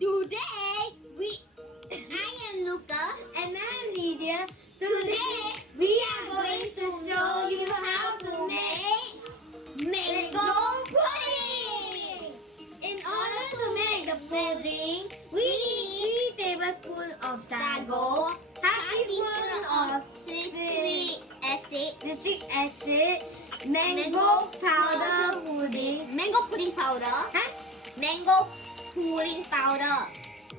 Today I am Lucas and I'm Lydia. Today we are going to show you how to make mango pudding. In order to make the pudding, we need 3 tablespoons of sago, half teaspoon of citric acid, mango pudding powder,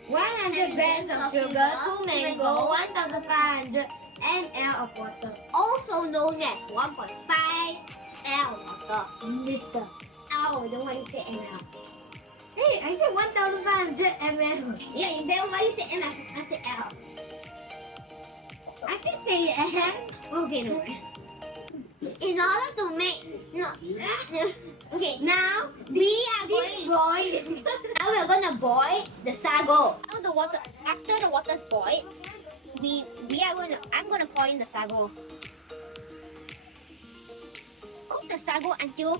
100 grams of sugar, 2 mango, 1,500 ml of water, also known as 1.5 L water. Liter. Oh, don't want to say ml. Hey, I said 1,500 ml. Yeah, then why you say ml? I said L. I can say M. Okay, no. In order to make okay, now we are gonna boil the sago. After the water's boiled, I'm gonna pour in the sago. Cook the sago until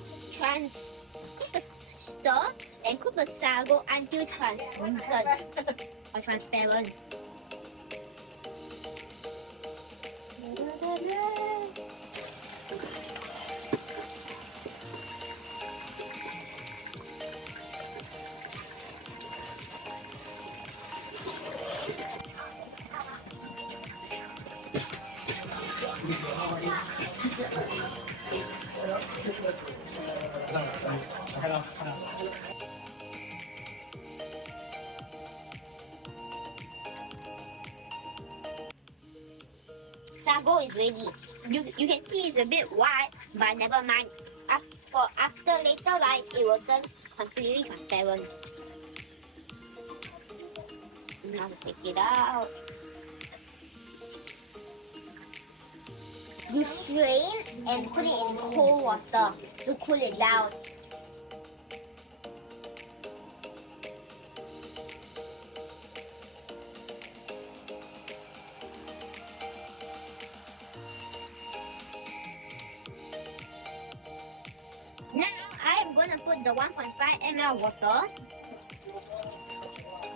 stir and cook the sago until translucent or transparent. Sago is ready. You can see it's a bit white, but never mind. After later, right, it will turn completely transparent. Now take it out. You strain and put it in cold water to cool it down. Now I am going to put the 1.5 ml water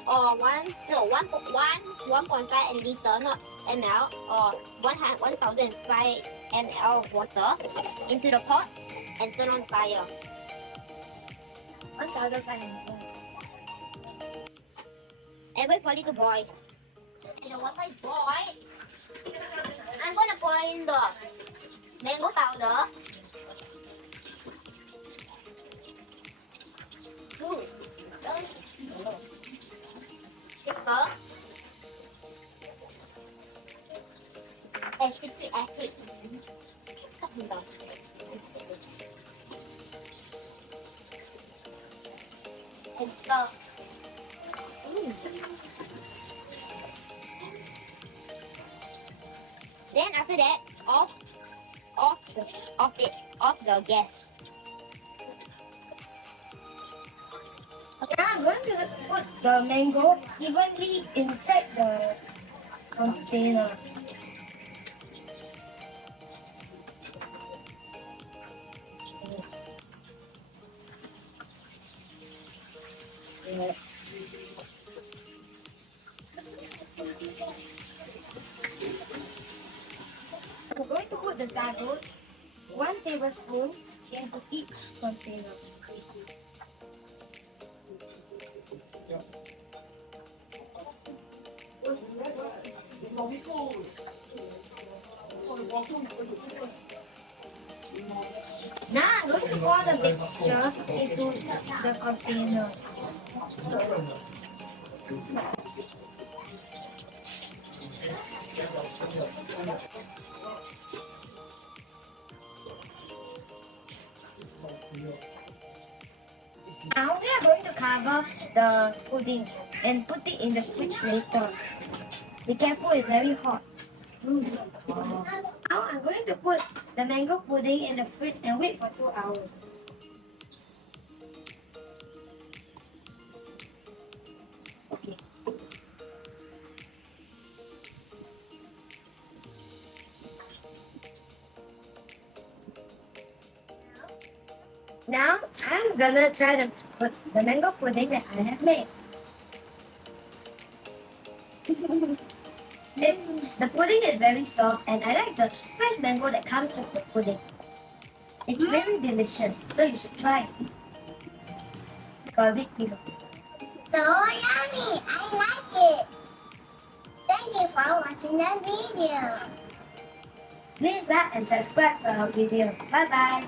or 1.5 liter, not ml, or 1,005 ml water into the pot and turn on fire. 1,005 ml. And wait for it to boil. When the water is boiled, I'm going to pour in the mango powder. Sugar and citric acid. And stir. Then after that, off the gas. Now I'm going to put the mango evenly inside the container. I'm going to put the sago 1 tablespoon into each container. Now I'm going to pour the mixture into the container. Now we are going to cover the pudding and put it in the fridge later. Be careful, it's very hot. Now I'm going to put the mango pudding in the fridge and wait for 2 hours. Okay. Now I'm gonna try to put the mango pudding that I have made. The pudding is very soft, and I like the fresh mango that comes with the pudding. It's really delicious, so you should try it. Got a big piece of it. So yummy! I like it. Thank you for watching the video. Please like and subscribe for our video. Bye bye.